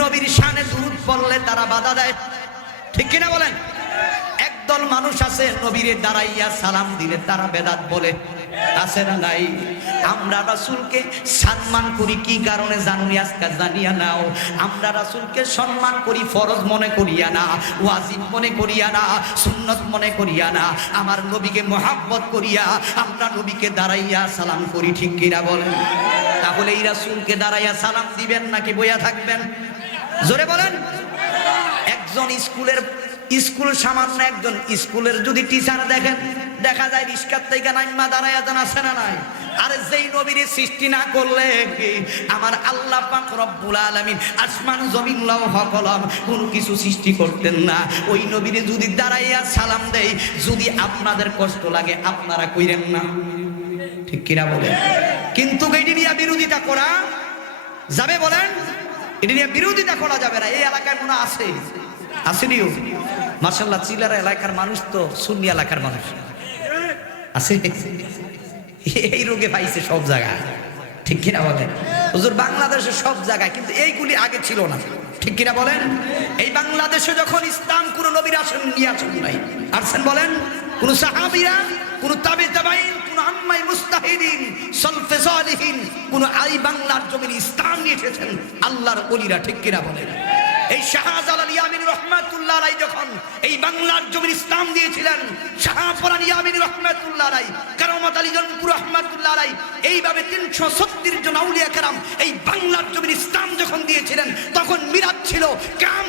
নবীর শানে দুরূদ পড়লে তারা বাধা দেয়, ঠিক কিনা বলেন? একদল মানুষ আছে নবীরে দাঁড়াইয়া সালাম দিলে তারা বেদাত বলে, আছে না নাই? আমরা রাসূলকে সম্মান করি কি কারণে জানুনি? আজকে জানিয়া নাও। আমরা রাসূলকে সম্মান করি ফরজ মনে করিয়া না, ওয়াজিব মনে করিয়া না, সুন্নত মনে করিয়া না, আমার নবীকে মহব্বত করিয়া আমরা নবীকে দাঁড়াইয়া সালাম করি, ঠিক কিনা বলেন? তাহলে এই রাসূলকে দাঁড়াইয়া সালাম দিবেন নাকি বইয়া থাকবেন? জোরে বলেন। একজন স্কুল সামান্য একজন স্কুলের যদি টিচার দেখেন, দেখা যায় রিস্কার থেকে নাইমা দাঁড়ায়া জানা আছে না নাই? আরে যেই নবীর সৃষ্টি না করলে আমার আল্লাহ পাক রব্বুল আলামিন আসমান জমিন লৌহ কলম কোনো কিছু সৃষ্টি করতেন না। ওই নবীর যদি দাঁড়াইয়া সালাম দেয়, যদি আপনাদের কষ্ট লাগে আপনারা কইরেন না, ঠিক কিনা বলেন? কিন্তু এটি নিয়ে বিরোধিতা করা যাবে? বলেন, এটি নিয়ে বিরোধিতা করা যাবে না। এই এলাকায় মনে আছে আসেনিও মাশাআল্লাহ, চিলারা এলাকার মানুষ তো সুন্নি এলাকার মানুষ আছে, এই রোগে পাইছে সব জায়গায়, ঠিক কিনা বলেন? হুজুর বাংলাদেশে সব জায়গায়, কিন্তু এইগুলি আগে ছিল না, ঠিক কিনা বলেন? এই বাংলাদেশে যখন ইসলাম কোন নবীর আসেন নিয়ে আসেন নাই, আসছেন বলেন? কোন সাহাবীরা, কোন তাবে তাবাইন, কোন আম্মাই মুস্তাহিদিন, সলফে সালিহিন, কোন এই বাংলার জমিনে ইসলাম নিয়ে এসেছেন আল্লাহর ওলিরা, ঠিক কিনা বলেন? এই শাহজালাল ইয়ামিনী রহমাতুল্লাহ আলাইহি যখন এই বাংলার জমিন ইসলাম দিয়েছিলেন, শাহপরান ইয়ামিনী রহমাতুল্লাহ আলাইহি, কারামাত আলী জনপুর রহমাতুল্লাহ আলাইহি, এইভাবে 336 জন আউলিয়া কেরাম এই বাংলার জমিন ইসলাম যখন দিয়েছিলেন, তখন মিরাজ ছিল, কাম